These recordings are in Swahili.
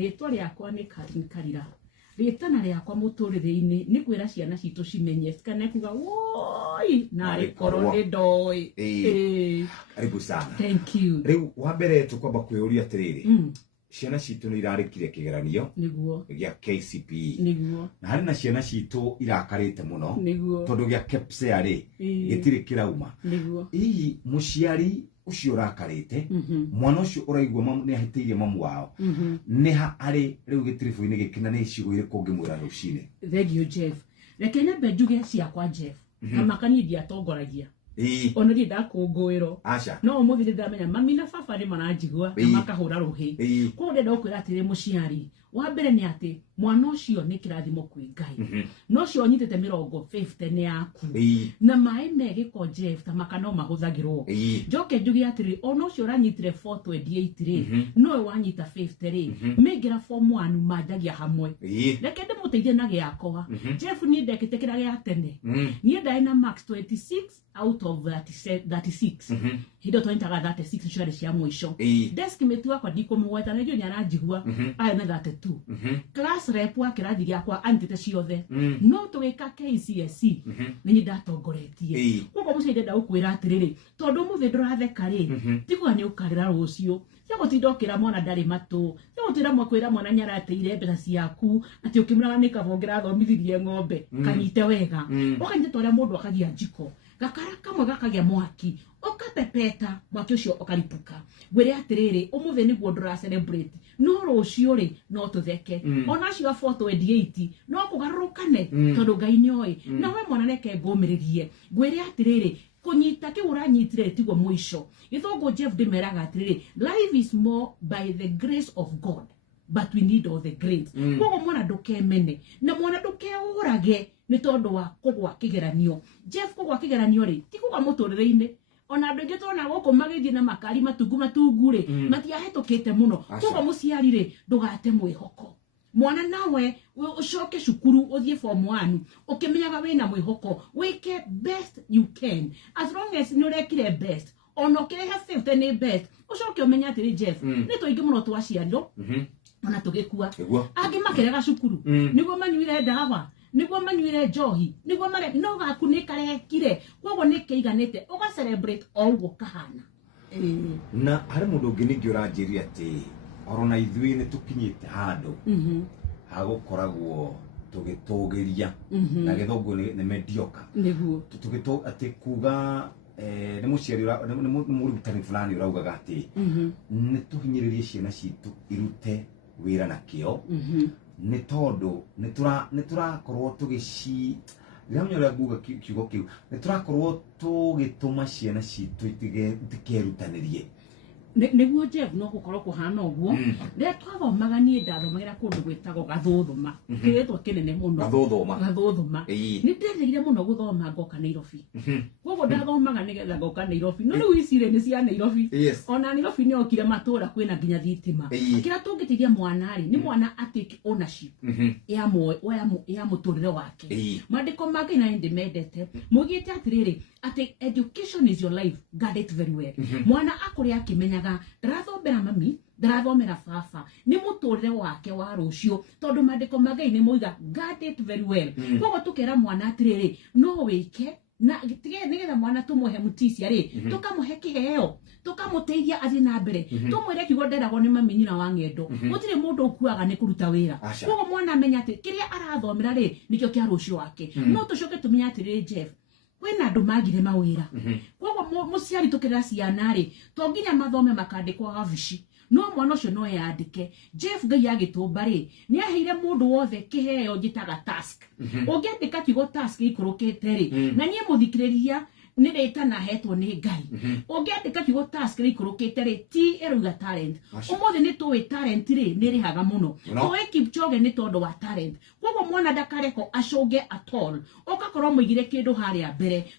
ritwa riakwa ni Karira ritana riakwa muturire-ini ni kwira ciana citu cimenye kana kuga woi na rikoro ni ndoi karibu sana. Thank you. Riu wa mbere tukwamba kwiyuria atiriri ciana citu ni irarikire kigeranio niguo gia KCPE niguo na hari na ciana citu irakarite muno niguo tondu gia KPSEA ri gitiri kirauma niguo ii muciari ucio rakarite mwana ucio uraigwa ni ahitiirie mamu wao niha ari riu gitirifu-ini gikina ni cigo iri kungimwira rucine. Thank you Jeff. Reke nyambe njuge ciakwa Jeff amakani ndiatongoragia ona ndi ndakungwiro no umuthi ndamenya mami na baba ni maranjigua na makahura ruhi ko ndenda ukwira atire muciari wa mbere ni ati mwana ucio ni kirathimo kwi Ngai no cio nyitete 50 ni yaku na mai megiko Jeff ta makano mahuthagirwo njoke njugi atiri ona ucio ranyitire 428 ri no wanyita 50 ri mengira form 1 mandagia hamwe reke ndimuteithie na giakwa Jeff ni ndekite kira gia tene ni ndai na max 26 out of 36 hido twaitaga 36 cio cia mwisho desk mate wakwa ndikumugweta na ndio aranjigua aya na 32 class rep wa kirathi giakwa antite ciothe no tugika KCSE ni ndatongoretie kuko mucinde nda ukwira atiriri tondu muthi nduratheka ri tigwa ni ukarira rucio yago tindokira mwana ndari matu yago tira mwakwira mwana nyarateire mbeca ciaku ati ukimuraga ni kabongira thomithirie ng'ombe kanyite wega ukanyite toria mundu akagia njiko gakara kamwe gakagia mwaki ukapepeta mwaki ucio ukaripuka gwire atiriri umuthi niguo ndura celebrate no rucio ri no tutheke ona cio 428 no kugarurukane tondu Ngai nyoi na we mwana neke ngumiririe gwire atiriri kunyita ki uranyitire tigwo mwisho githongo Jeff ndimeraga atiriri life is more by the grace of God but we need all the grace kogo mwana ndukemene na mwana ndukeurage ni tondu wa kugwa kigeranio Jeff kugwa kigeranio ri ti kugwa muturire-ini ona andu ingi tona guku magithie na makari matungu ri matiahetukite muno kogo muciari ri ndugate mwihoko mwana nawe ucoke cukuru uthie form 1 ukimenyaga wina mwihoko wike best you can as long as ni urekire best ono kireha 50 ni best ucoke umenya atiri Jeff ni tuingi muno twaciario ona tugikua angi makirega cukuru niguo manyuire ndawa niguo manyuire njohi niguo mare no gaku ni karekire koguo ni kiiganite uga celebrate oguo kahana na hari mundu ungi ningi uranjiria ati orona ithui ni tukinyite handu hagukoragwo tugitugiria na githongo ni medioka niguo tugito ati kuga ni muciari ni murutani fulani uraugaga ati ni tuhinyiririe ciana citu irute wira na kio ni tondu ni turakorwo tugici Ngamenya guga kiugo kiu ni turakorwo tugituma ciana citu itikerutanirie niguo Jeff no gukorwo kuhana uguo ria twathomaga ni ndathomagira kundu gwitagwo Gathuthuma kiretwo kinene muno Gathuthuma ni ndereire muno guthoma ngoka Nairobi koguo ndathomaga nigetha ngoka Nairobi no riu icire ni cia Nairobi ona Nairobi ni okire matura kwina nginya thitima kira tungitithia mwana ri ni mwana atake ownership ya muturire wake mandiko make na ndimendete mugite atiriri ati education is your life, guard it very well mwana akuri akimenya ndarathomera mami ndarathomera baba ni muturire wake wa rucio tondu mandiko magai ni muiga guard it very well koguo tukera mwana atiriri no wike na tige nigetha mwana tumuhe mutisia ri tukamuhe kiheo tukamuteithia athi na mbere tumwire kigo nderagwo ni mami nyina wa ngendo gutire mundu ukuaga ni kuruta wira koguo mwana amenya ati kiria arathomera ri nikio kia rucio wake no tucoke tumenya ati ri Jeff kwina andu magire mawira koguo muciari tukira ciana ri to nginya mathome makandikwa gabici no mwana ucio no yandike Jeff Ngai agitumba ri ni aheire mundu wothe kiheo gitaga task ungiandika kigo task ikurukite ri na nie muthikiriria ni reta na hetwo ni Ngai ungiandika kigo task ikurukite ri ti eruga talent umuthi ni tuwe talent ri ni rihaga muno tuwe Kipchoge ni tondu wa talent koguo mwana ndakareko acoge at all ugakorwo muigire kindu haria mbere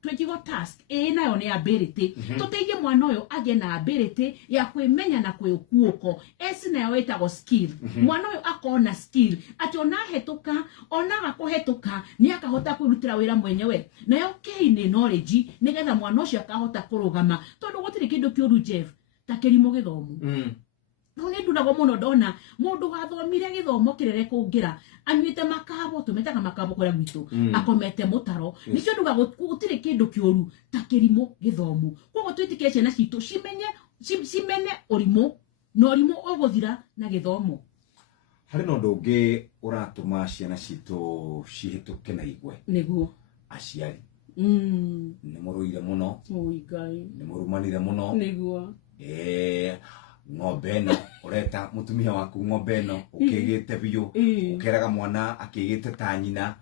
twikigo task nayo ni ability tuteithie mwana uyu agie na ability ya kwimenya na kwikuoko nayo wetagwo skill mwana uyu akona skill ati ona hetuka ona gakuhetuka ni akahota kwirutira wira mwenyewe nayo ni knowledge nigetha mwana ucio akahota kurugama tondu gutiri kindu kiuru Jeff ta kirimo githomo no ne ndunago muno ndona mundu wathomire githomo kirere kungira anyuite makabo tumetaga makabo kwa gwitu akomete mutaro nicio nduga gutire kindu kiuru ta kirimo githomo kogo twitike ciana citu cimenye urimo no urimo oguthira na githomo hari no ndungi uratuma ciana citu cihituke na igwe niguo aciari ni muruire muno oigai ni murumanire muno niguo ng'ombe no ureta mutumia waku ng'ombe no ukigite biyu ukeraga mwana akigite ta nyina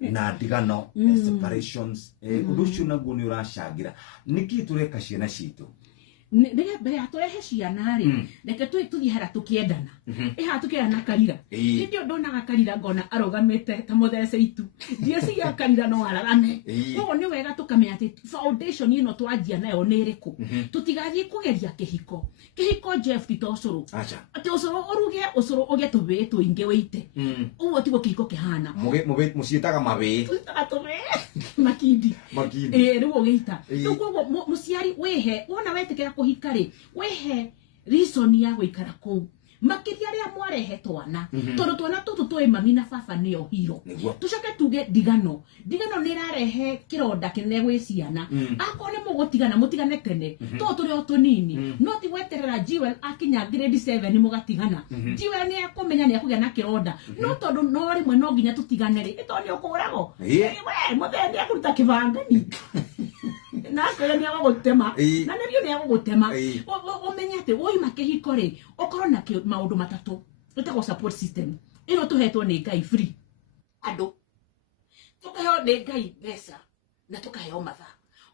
na ndigano separations uducu naguo ni urashagira niki tureka ciana citu nige mbere aturehe ciana ri reke tuthie hara tukiendana iha tukiana karira ndio ndonaga karira ngona arogamite ta muthece itu ndieci ya karira no aragame koguo ni wega tukamenya ati foundation ino twanjia nayo ni iriku tutigathie kugeria kihiko Jeff titocuru ati ucuru uruge tubi tuinge wite uguo tigo kihiko kihana muciitaga mabi makindi riu ugiita koguo muciari wihe wona wetikira kuhikari wehe reason ya gwikara ku makiria ria mwarehe twana tondu twana tutu twi mami na baba nio hiro tucoke tuge ndigano ni rarehe kironda kinene gwi ciana akone mugutigana mutigane tene to turi o tunini no ti gweterera Jewel akinya grade 7 mugatigana Jewel ni akumenya ni akugia na kironda no tondu no rimwe no nginya tutigane ri itoni ukurago we muthende akuruta kibangani na kaya ni agogutema na nibyo ni agogutema umenya ati woi makehiko ri okoro na maundu matatu utago support system ino tuhetwo ni Ngai free ando tukaheo ni Ngai pesa na tukaheo matha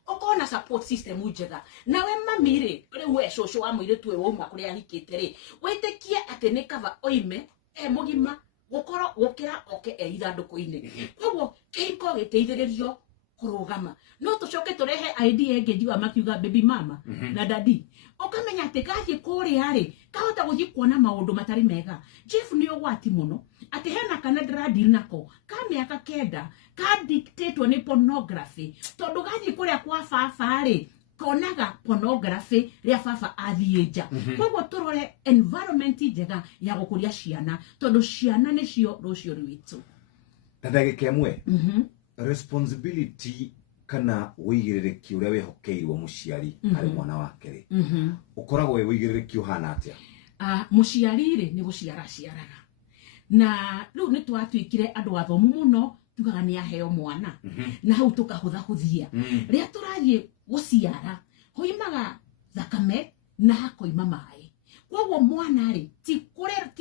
okona support system njega nawe mamire riu we shosho wa mwire tuwe woma kuri ahikite ri witikie ati ni kava oime mugima gukoro gukira oke ithanduku-ini koguo kihiko giteithiririo kurugama no tucoke turehe idea enge njiwa makiuga baby mama na daddy ukamenya ati gathie kuria ri kahota guthie kuona maundu matari mega Jeff ni ugwati muno ati hena kana deal nako ka miaka kenda ka dictate ni pornography tondu gathie kuria kwa baba ri konaga pornography ria baba athieja koguo turore environment njega ya gukuria ciana tondu ciana nicio rucio rwitu ndage kemwe responsibility kana wigirereki uria wehokeirwo muciari ari mwana wake ri ukoragwo wigirereki uhana atia muciari ri ni guciara ciaraga na riu ni twatwikire andu athomu muno tugaga ni aheo mwana na hau tukahuthahuthia ria turathie guciara hoimaga thakame na hakoima mai koguo mwana ri ti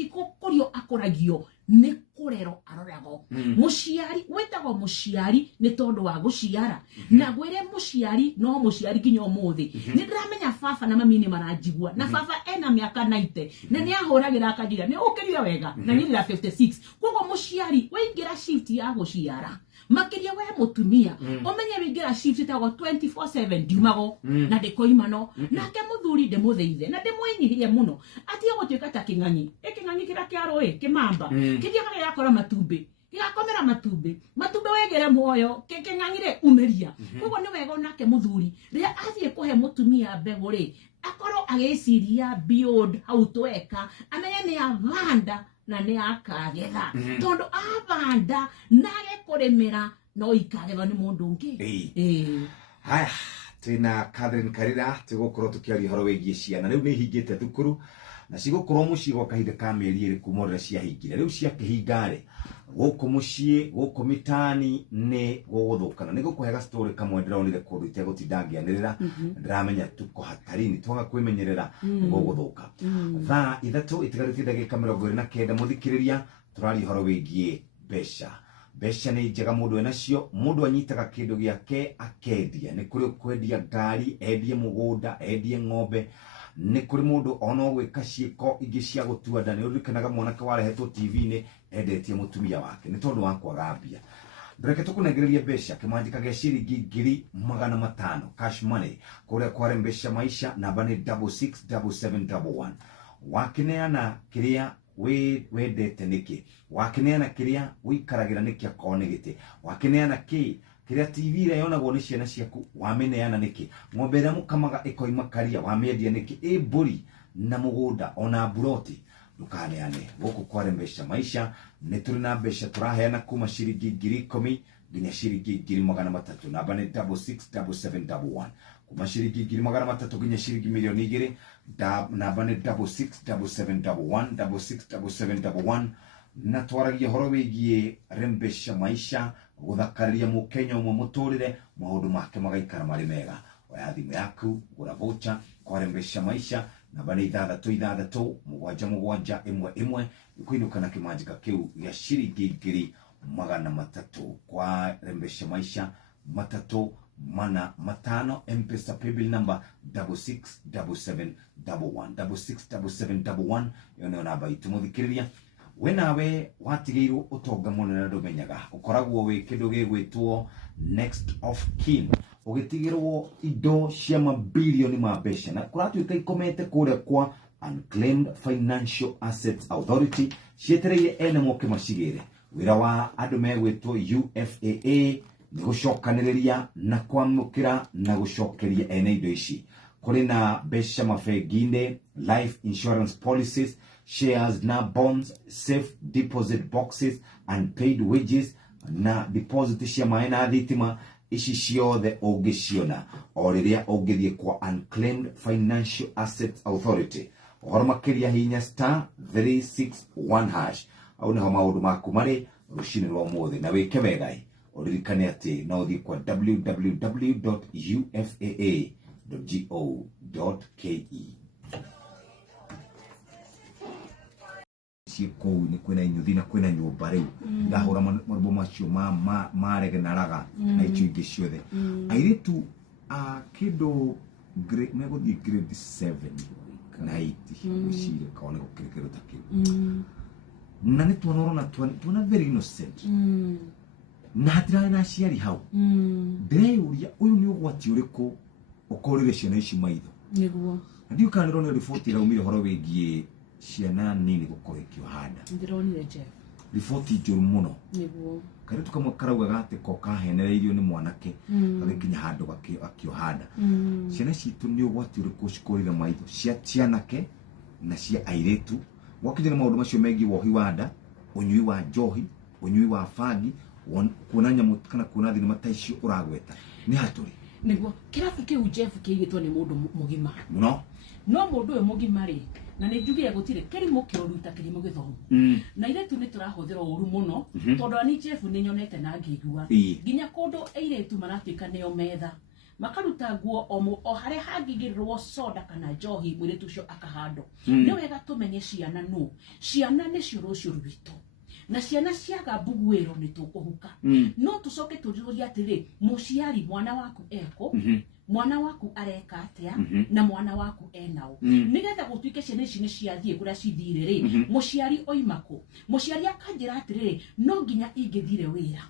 kukurio akoragio ni kurero arorago muciari wetago muciari ni tondu wa guciara na gwire muciari no muciari nginya umuthi ni ndiramenya baba na mami ni maranjigua na baba ena miaka 90 na ni ahuragira akajira ni ukirira wega na ni 56 koguo muciari waingira shift ya guciara makiria we mutumia umenye wingira shift tago 24/7 diumago na ndikoimano nake muthuri ndemutheithe na ndimwinyihirie muno atie gutwika ta king'ang'i kira kiaroi kimamba kiria kare yakora matumbi gigakomera matumbi wegere muoyo king'ang'ire umeria koguo ni wega nake muthuri ria athie kuhe mutumia mbegu ri akoro agiciria build how tweka amenye ni avanda na ni akagetha tondu avanda nage kuremera no ikagetha ni mundu ungi haya tina Catherine Karira tugukorwo tukiaria horo wigie ciana riu ni hingite thukuru na cigukorwo mucii gwa kahinda ka mieri iri kumorera ciahingire riu ciakihingare guku mucii guku mitani ni guguthukana ni gukuhega story kamwe ndironire kundu itegutindangianirira ndiramenya tuko hatarini twaga kwimenyerera guguthuka thaa ithatu itigarite ndagika 29 muthikiriria turari horo wigie besha ni njega mundu enacio mundu anyitaga kindu giake akendia ni kuri kwendia ngari endie mugunda endie ng'ombe ni kuri mundu ono gwika ciiko ingi cia gutua ndani urikanaga mwanake warehetwo TV-ini endetie mutumia wake ni tondu wa kwaga mbia ndreke tukunegereria besha kimanjika gya ciringi 500 cash money kuria kware Besha Maisha namba ni 667711 wakineana kiria wendete niki wakineana kiria wikaragira niki akone gite wakineana kiria TV ira yonagwo ni ciana ciaku wameneana niki ng'ombe ira mukamaga ikoima karia wamendia niki mburi na mugunda ona buroti ndukaneane guku kwa Rembesha Maisha ni turi na mbeca turaheana kuma ciringi 10,000 nginya ciringi 300,000 namba ni 667711 kuma ciringi 300,000 nginya ciringi 2,000,000 namba ni 667711 667711 na twaragia horo wigie Rembesha Maisha guthakaria mukenya umwe muturire maundu make magaikara mari mega oya thimu yaku gura voucher kwa Rembesha Maisha namba ni 6377711 ikuinuka na kimanjika kiu ya ciringi 300,000 kwa Rembesha Maisha 345 M-Pesa paybill number 667711 667711 yone namba itumuthikiriria we nawe watigiirwo utonga munene ndumenyaga ukoragwo wi kindu gigwitwo next of kin ugitigirwo indo cia mabilioni ma mbeca na kuratuika ikomete kuria kwa Unclaimed Financial Assets Authority cietereire ene moke macigire wira wa andu megwitwo UFAA ni gucokaniriria na kwamukira na gucokeria ene indo ici kuri na mbeca mabengine life insurance policies shares na bonds safe deposit boxes unpaid wages na deposit cia maena thitima ici ciothe ungiciona o riria ungithie kwa Unclaimed Financial Assets Authority uhoro makiria hinya *361# au ni maundu maku mari rucini rwa mothe na wike wegai uririkane ati no thie kwa www.ufaa.go.ke ko ni kwena inyuthi na kwena nyumba riu ndahura marubo macio marege naraga na icio ingi ciothe airitu kido grade megothi grade 7 na 8 ucire kaone gukirikiro takiu na ni tuonora tuona very innocent na hatira na ciari hau ndeyuria uyu ni ugwati uriku ukorire ciana ici maitho niguo ndio kaniro ni report iraumire horo wigie ciana nini gukorekio handa ndironire je report njuru muno niguo kare tukamwe karauga gate ko kahenereirio ni mwanake agikinya handu akio handa ciana citu ni ugwati uriku cikorire maitho cia cianake na cia airetu wakinya maundu macio megi wohi wanda unyui wa njohi unyui wa fagi kuonanya mutkana kuona thini mataicio uragweta ni haturi niguo kirabu kiu Jeff kiigitwo ni mundu mugima no mundu we mugima ri na ni njugira gutire kirimo kioruta kirimo githomo na ile tu ni turahuthira uru muno tondu ani Jeff ni nyonete na ngigua ginya kundu eiretu maratika neo metha makaruta nguo o hare hangigirwo soda kana njohi mwire tucio akahando ni wega tumenye ciana no ciana ni cio rucio rwito na ciana ciaga mbuguiro ni tukuhuka no tucoke tujuria atiri muciari mwana waku eko mwana waku areka atia na mwana waku enao nigetha gutuike ciana ici ni ciathie kuria cithire ri muciari oimako muciari akanjira atiri no nginya ingithire wira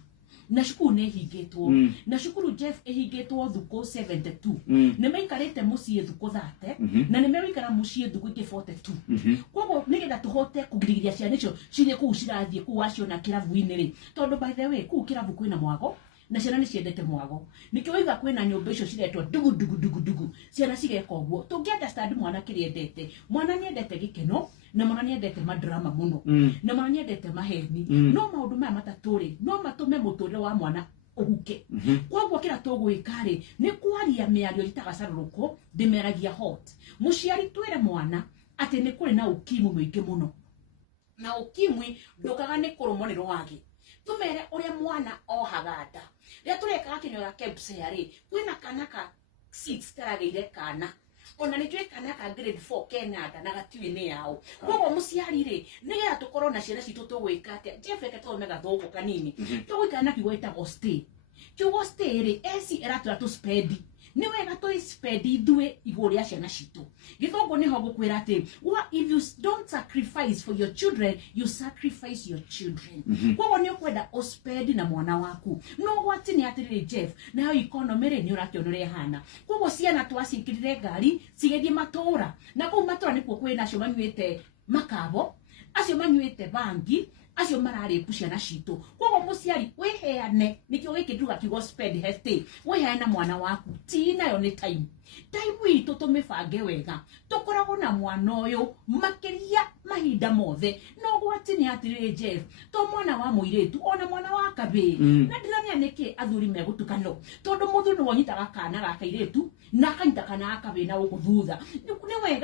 na shukuru ne higitwo na shukuru Jeff ehigitwo thuko 72 ne maikarete mucie thuko 30 na ne mewikara mucie thuko 42 kogo nigetha tuhote kugiriria ciana icio cire ku cirathie ku wacio na kiravu-ini ri tondu by the way ku kiravu kwina mwago na ciana ni ciendete mwago nikio wiga kwina nyumba icio ciretwo dugu ciana cigeka uguo tungi understand mwana kiriendete mwana ni endete gikeno na mwana ni endete madrama muno na mwana ni endete maheni no maundu maya mataturi no matume muturire wa mwana uguke kwagwo kira tugwikari ni kwaria miario itagacaruruko ndimeragia hot muciari twire mwana ati ni kuri na ukimwi mwingi muno na ukimwi ndukaga ni kurumwo ni rwagi tumere uria mwana ohaganda ria tureka kinyo ya kebse ri kwina kanaka 6 tarageire kana ona ni twe kanaka grade 4 Canada na gatiwi-ini yao kogo muciari ri nigetha tukorwo na ciana citu tugwika atia Jeff to mega thogo kanini tugwikana kigoita stay kiugo stay ri eci eratura tu spend ni wega to spend idue igoria ciana citu githongo ni ho gukwira ati if you don't sacrifice for your children you sacrifice your children kogo ni ukwenda o spend na mwana waku no gwati ni atirire Jeff na yo economy ri ni urakionore hana kogo ciana twacikirire ngari cigethie matura na ku matura ni kuo kwina cio manyuite makabo acio manyuite bangi acio marare kuciana cito kogo muciari weheane nikio giki nduga kigo spend hefty weheana mwana waku ti nayo ni time itu tumibange wega tukoragwo na mwana uyu makiria mahinda mothe no gwati ni atirire Jeff to mwana wa muiretu ona mwana wa kabe na ndirania niki athuri megutukano tondu muthu no wonyitaga kana ga kairetu na kanyita kana akabe na guthutha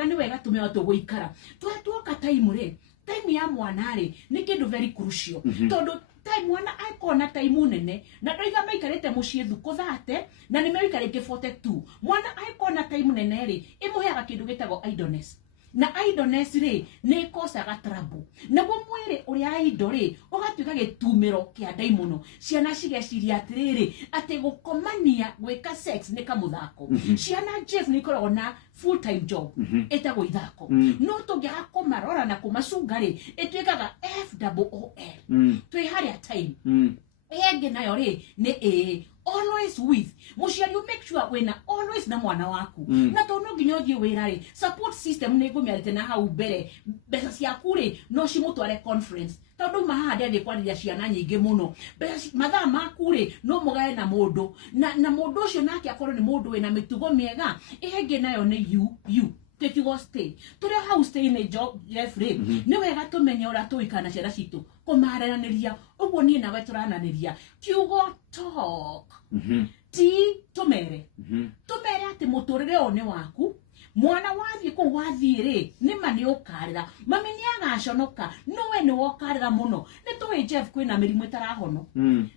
ni wega tumewa tuguikara twatuoka time ri time ya mwana ri ni kindu very crucial tondu time mwana aikona time nene na ndoiga maikarete mucie thuko thate na ni meikarete 42 mwana aikona time nene ri imuheaga kindu gitago idleness na idleness ri ni kosaga trouble na mwire uria indo ri ugatuika gitumiro kia ndaimuno ciana cigeciria atiriri ati gukomania gwika sex ni kamuthako ciana Jeff ni koragwo na full time job etago ithako no tungiaga kumarora na kumacunga ri itwikaga FWOL twi haria time ege nayo ri ni always with muciari you make sure wena always na mwana waku na tono ginyogi wira ri support system ni gumiarite na hau mbere mbeca ciaku ri no cimutware conference tondu mahande ndi kwariria ciana nyingi muno mathaa maku ri no mugae na mundu na mundu ucio nake akorwo ni mundu wena mitugo miega ihenge nayo ni you tekigo stay turia hau stay ni job Jeffrey ni wega tumenye ora tuikana ciana citu kumaraniria uguo ni nawe turananiria kiugo talk ti tumere ati muturire one waku mwana wathie ko wathire ni mani ukarira mami ni agaconoka nowe ni wokarira muno ni tuwe Jeff kwina mirimu tarahono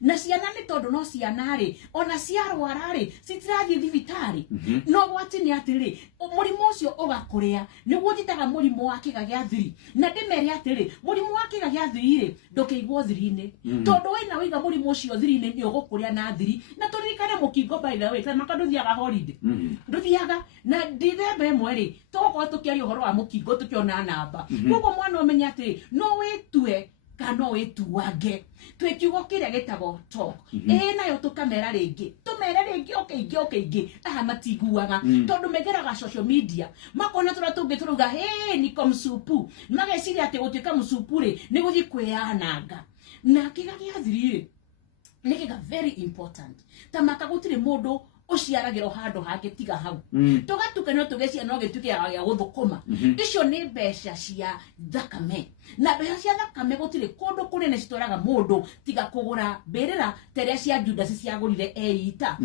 na ciana ni tondu no ciana ri ona ciarwara ri citirathie thibitari no gwati ni atiri murimu ucio ugakuria ni gujitaga murimu wa kiga gia thiri na ndimeri atiri murimu wa kiga gia thiri ri ndukeigwo thiri-ini tondu wina wiga murimu ucio thiri-ini ni ugukuria na thiri na turirikane mukingo by the way kana makanduthiaga holiday nduthiaga na ndithembe mweri toko tukiaria uhoro wa mukingo tukiona namba kogo mwana umenya ati no witue kana wituage twekiugo kiria gitago talk nayo tukamera ringi tumere ringi okay aha matiguaga tondu megeraga social media makona tura turuga ni komsupu mageciria ati gutuika musupu ri ni guthi kweananga na kiga gia thiri ni kiga very important tamaka gutire mundu uciaragiro hando hake tiga hau tugatukanio tugecia no gituke ya guthukuma icio ni mbeca cia thakame na mbeca cia thakame gutire kundu kunene citoraga mundu tiga kugura mbirira teria cia Judas ciagurire eita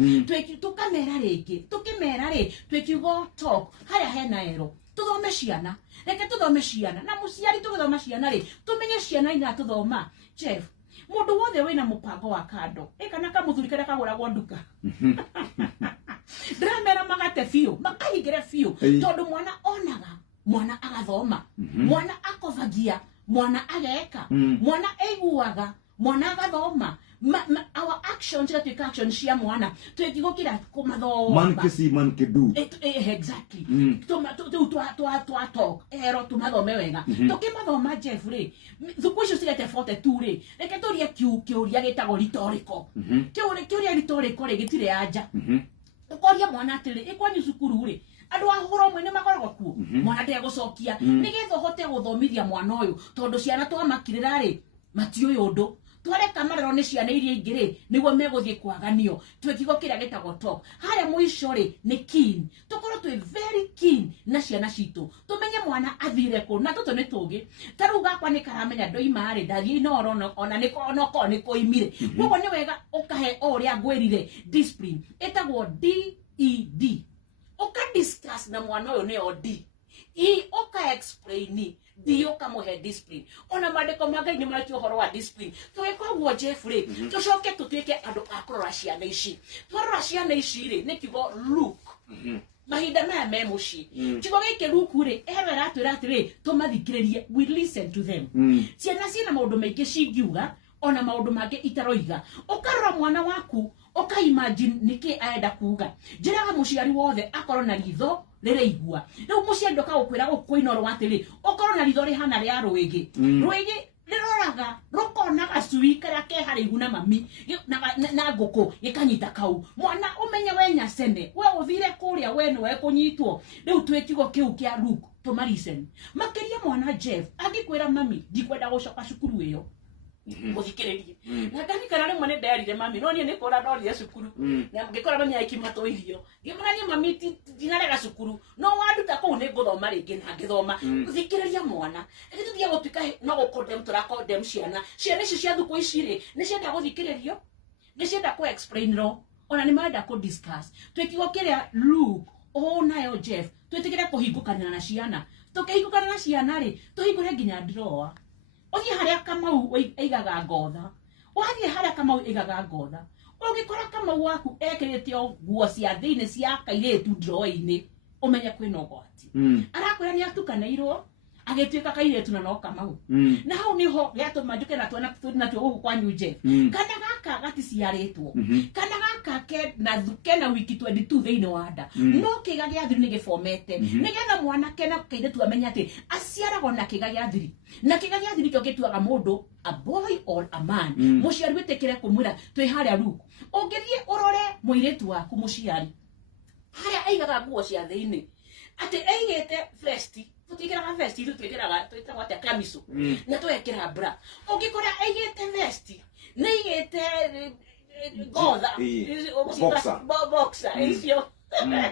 tukamera ringi tukimera ri twekiugo talk haya hena ero tuthome ciana reke tuthome ciana na muciari tuthoma ciana ri tumenye ciana ina tuthoma Jeff mundu wothe wina mupango wa kando kana kamuthuri kada kaguragwo nduka dramera magate fio makahigire fio tondu mwana onaga mwana agathoma mwana akovagia mwana ageka mwana eiguaga mwana agathoma our actions that we action cia mwana twekigokira kumathoma man can see man can do exactly to talk ero tumathome wega tukimathoma Jeffrey thukuicio cirete 42 ri reke turie kiuria gitago rhetorical kiuria rhetorical ri gitire anja ukoria mwana atiri ikwanyu cukuru ri andu ahuro mwene makoragwo ku mwana ndege gucokia nigetho hote guthomithia mwana uyu tondu ciana twamakirira ri matioyo undu twareka marero ni ciana iria ingire niguo meguthie kwaganio twekigo kiria gitagwo talk haria muico ri ni keen tukoro twi very keen na ciana citu tumenye mwana athire ku na tutu ni tugi taruga kwa ni karamenya ndoima ri ndathie inoro ona ni koimire guo ni wega ukahe oria ngwirire discipline etagwo DED uka discuss na mwana uyu ni OD uka explain dio kamuhe discipline ona mandiko magai ni maratio horo wa discipline twekagwo Jeffrey tucoke tutwike andu akorora ciana ici twarora ciana ici ri ni kigo look mahinda maya me muci kigo gike ruku ri ehera atwira atiri tumathikiririe we listen to them ciana ciana maundu maingi cingiuga ona maundu make itaroiga ukarora mwana waku uka imagine niki aenda kuga njiraga muciari wothe akorwo na ritho rireigua riu muciari ndoka gukwira gukwinoro atiri ukorwo na ritho rihana ria rwigi rwigi rirora rukaga rukona gacui karia ke haraihu na mami na ngũkũ gĩkanyita kau mwana umenye we nyacene we uthire kuria we no we kunyitwo riu twĩkigo kiu kia Luke tomarisen makiria mwana Jeff agikwira mami ndikwenda gucoka cukuru iyo muthikiririe na ngani kana rimwe ni nderire mami no nie nikora ndorire cukuru na ngikora mami aikimato irio ngimurania mami dinarega cukuru no wanduta kuu ni nguthoma ringi na ngithoma muthikiriria mwana eti tuthia gutuika no gukondem turakondem ciana ici cia thuku ici ri ni cienda guthikiririo ni cienda ku explain ro ona ni marenda ku discuss twikigo kiria Luke nayo Jeff twitikire kuhingukana na ciana tukihingukana na ciana ri tuhingure nginya drawer othi haria Kamau eigaga ngotha wathie haria Kamau eigaga ngotha ungikora Kamau waku ekirite nguo cia thiini cia kairetu drawer-ini umenye kwina ugwati arakwira ni atukaneirwo agituika kairetu na no Kamau na hau niho giatuma njuke na twana natuo guku kwa nyuje kana gaka gati ciaritwo kana gaka ke na wiki 22 thiini wa nda no kiga gia thiri ni gifomete nigetha mwana kena kairetu amenya ati aciaragwo na kiga gia thiri na kiga gia thiri kyo gituaga mundu a boy or a man muciari witikire kumwira twi haria Luke ungithie urore muiretu waku muciari haria aigaga nguo cia thiini ati aigete vest tutikiraga vest tutikiraga twitagwa kamiso na twekira bra ungikora aigete vest na aigete gotha boxer icio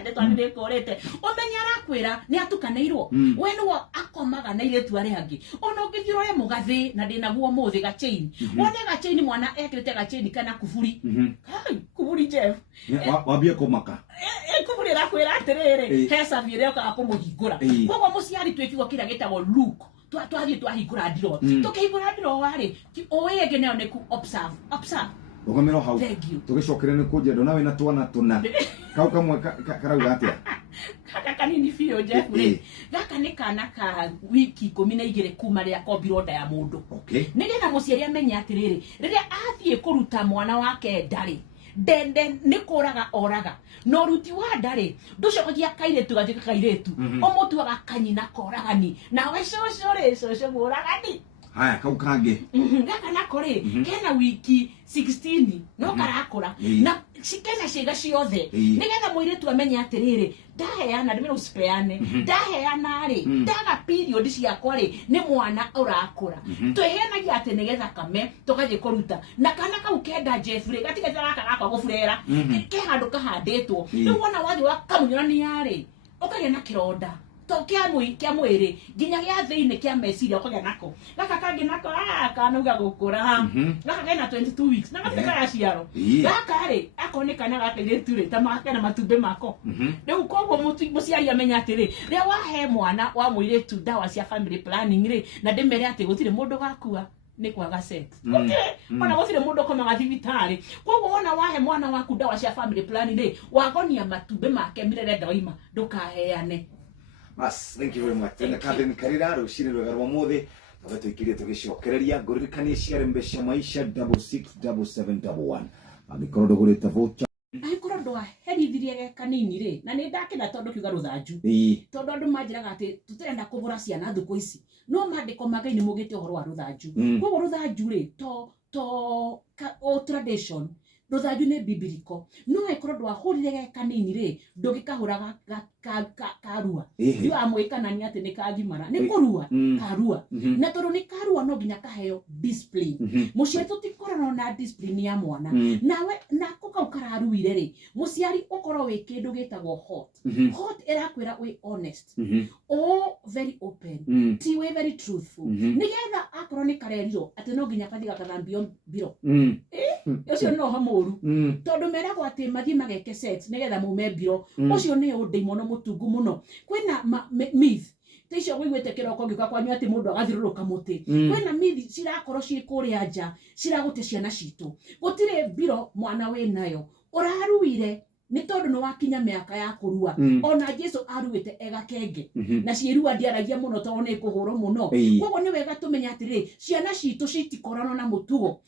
ndetwanire korete omenya arakwira ni atukaneirwo we no akomaga na iretu ari hangi ona ungithirore mugathi na ndinaguo muthi ga chain wone ga chain mwana ekirite ga chain kana kuburi kai kuburi Jeff wambie kumaka kuburi arakwira atiriri hesa vire ka kumuhingura koguo muciari twikigo kira gitagwo Luke twathie twahingura ndiro tukihingura ndiro wari oege nayo ni ku observe ugamero hau tugicokere ni kunjendo nawe na twana tuna kau kamwe karauga atia kaka kanini biũ Jeff gaka ni kana ka wiki 12 kuma ria kombirwo nda ya mundu nigetha muciari amenya atiriri riria athie kuruta mwana wake ndari ndende ni kuraga oraga no ruti wa ndari nducokagia kairetu gathika kairetu omutuaga kanyina koragani na we coco muragani haya kau kange gaka nakore kena wiki 16 no karakora na cikena ciga ciothe nigetha muiretu amenya atiriri ndaheana ndimira usipeane ndaheana ri ndaga period ciakwa ri ni mwana urakura tweheanagia ati nigetha kame tukathie kuruta na kana kau kenda Jeff ri gatiga gaka gufurera ke handu kahanditwo riu wona wathi wa kamunyurania ri ukagia na kironda kia mwiri nginya gia thiini kia meciria ukagia nako gaka kangi nako kanauga gukura gaka kena 22 weeks na gaka ya ciaro gaka ri akonekana gaka iretu ri tamaka na matumbe mako riu koguo muciari amenya atiri ria wahe mwana wa muiretu dawa cia family planning ri na ndimere ati gutire mundu gakua ni kwaga sex ona gutire mundu komaga thibitari koguo wona wahe mwana waku dawa cia family planning ri wagonia matumbe make mirere ndaima ndukaheane. Mas, thank you very much. Tena Catherine Karira rucini rwega rwa muthi tugikirie tugicokereria nguririkanie ciare mbeca maisha 667711 angikoro ndugurite voucher aikoro ndwaherithirie ge kanini ri na ni ndakena tondu kiuga ruthanju tondu andu manjiraga ati tutirenda kugura ciana thuku ici no mandiko magai ni mugite uhoro wa ruthanju koguo ruthanju ri to tradition ruthanju ni biblical no aikoro ndwahurire ge kanini ri ndugikahura karua yu amwikanania ati ni kagimara ni kurua karua na tondu ni karua no nginya kaheo discipline muciari tutikorana na discipline ya mwana nawe nako kau kararuire ri muciari ukoro wi kindu gitagwo hot erakwira we honest very open ti we very truthful nigetha akorwo ni kareriro ati no nginya kathiga kathambio biro ucio no hamuru tondu meragwo ati mathie mageke sex nigetha mume biro ucio ni undei mono mutungu muno kwina myth ticio gwigwete kiroko ngika kwanyu ati mundu agathiruruka muti kwina myth cirakorwo ciikuria nja ciraguti ciana citu gutire biro mwana we nayo uraruire ni tondu no wakinya miaka ya kurua ona Jesu aruite egakenge na ciirua ndiaragia muno tondu ni kuhuro muno koguo ni wega tumenya atiri ciana citu citikorano na mutugo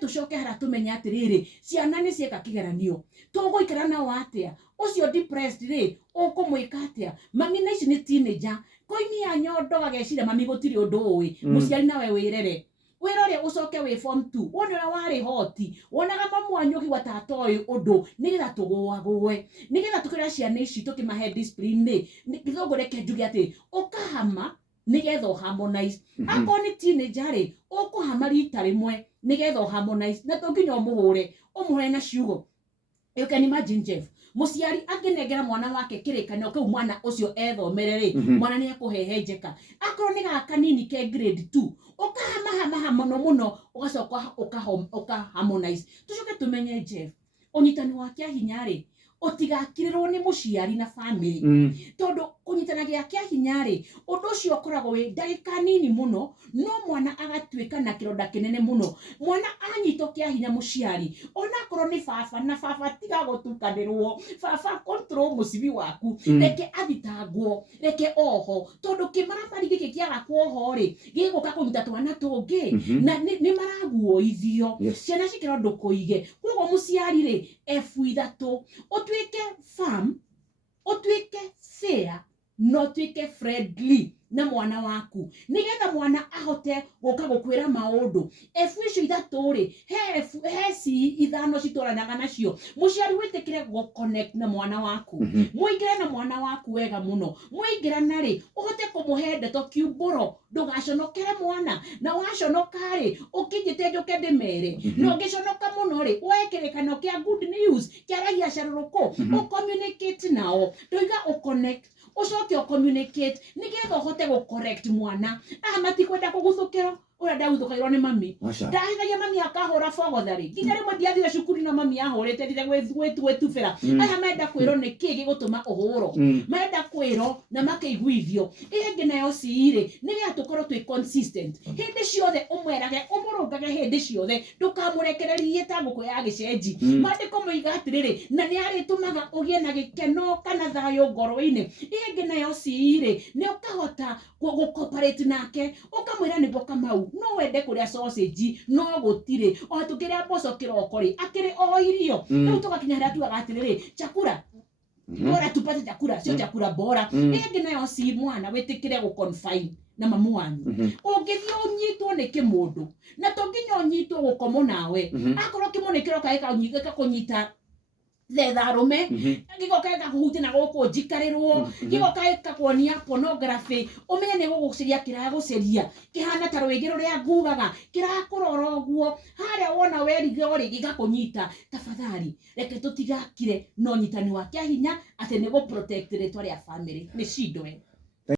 tucoke hara tumenya atiri ciana ni cieka kigeranio tuguikara na watia ucio depressed ri ukumwika atia mami na ici ni teenager koini ya nyondo agecira mami gutiri undu uwi muciari nawe wirere wirore ucoke we form 2 wonera wari hoti wonaga mamu wanyu kiwata toy odo nigetha tugwe nigetha tukira ciana ici tukimahe discipline ni githogore kenjuge ati ukahama nigetha harmonize akoni teenager ri ukuhama rita rimwe nigetha harmonize na tonginya umuhure na ciugo. You can imagine Jeff muciari angenegera mwana wake kirikano kau mwana ucio ethomerere mwana ni akuhehenjeka akorwo ni gaka nini ke grade 2 ukahama muno ugacoka harmonize. Tucoke tumenye Jeff unyitani wake hinyari otigakirirwo ni muciari na family tondu kunyitanagia kia hinyari undu ucio ukoragwo wi ndagika nini muno no mwana agatwika na kironda kinene muno. Mwana anyito kia hinya muciari ona korwo ni baba na baba tiga gutukanirwo baba control mucibi waku reke athitangwo reke oho tondu kimaramari giki kiaga kwoho ri giguka kunyita twana tungi na ni maraguoithio ciana cikira ndukuige koguo muciari ri efuithatu otwike farm otwike fair no twike friendly na mwana waku nigetha mwana ahote guka gukwira maundu efuicio ithatu ri heci ithano citoranaga nacio muciari witikire go connect na mwana waku muingire na mwana waku wega muno muingirana ri uhote kumuhe ndeto kiumburo ndugaconokere mwana na waconoka ri ukinyite njuke ndimere no ngiconoka muno ri wekirikano kia good news kiaragia caruruko communicate nao ndoiga connect ucoke communicate nigetha uhote go correct mwana matikwenda kuguthukira ura ndauthukairwo ni mami ndahithagia mami akahura fogothari nginya rimwe ndiathire cukuru na mami ahurite thire gwetubira aya menda kwirwo ni ki gigutuma uhuro menda kwirwo na makeiguithio ingi nayo ciire nigetha tukorwo twi consistent hindi ciothe umwerage umurungage hindi ciothe ndukamurekererie ta nguku ya gicenji mandiko muiga atiriri na ni aritumaga ugie na gikeno kana thayo ngoro-ini ingi nayo ciire ni ukahota gucooperate nake ukamwira ni boka mau no wende kuria sausage no gutire o tukiria mboco kiroko ri akiri o irio no tugakinya haria tuaga atiriri chakula bora tupate chakula sio chakula bora ingi nayo si mwana witikire gu confine na mamu wanyu ungithio unyitwo ni kimundu na tonginya unyitwo gukomo nawe akorwo kimunikiro kaika unyika kunyita thetha rume gigoka kuhuti na goko njikarirwo gigoka kuonia pornography umenye ne guguciria kiraguciria kihana ta rwigiro ria ngugaga kirakurora guo haria wona werige ori gigakunyita tafadhali reke tutigakire no nyitani wa kia hinya ate ne go protect ritwa ria family ni shidwe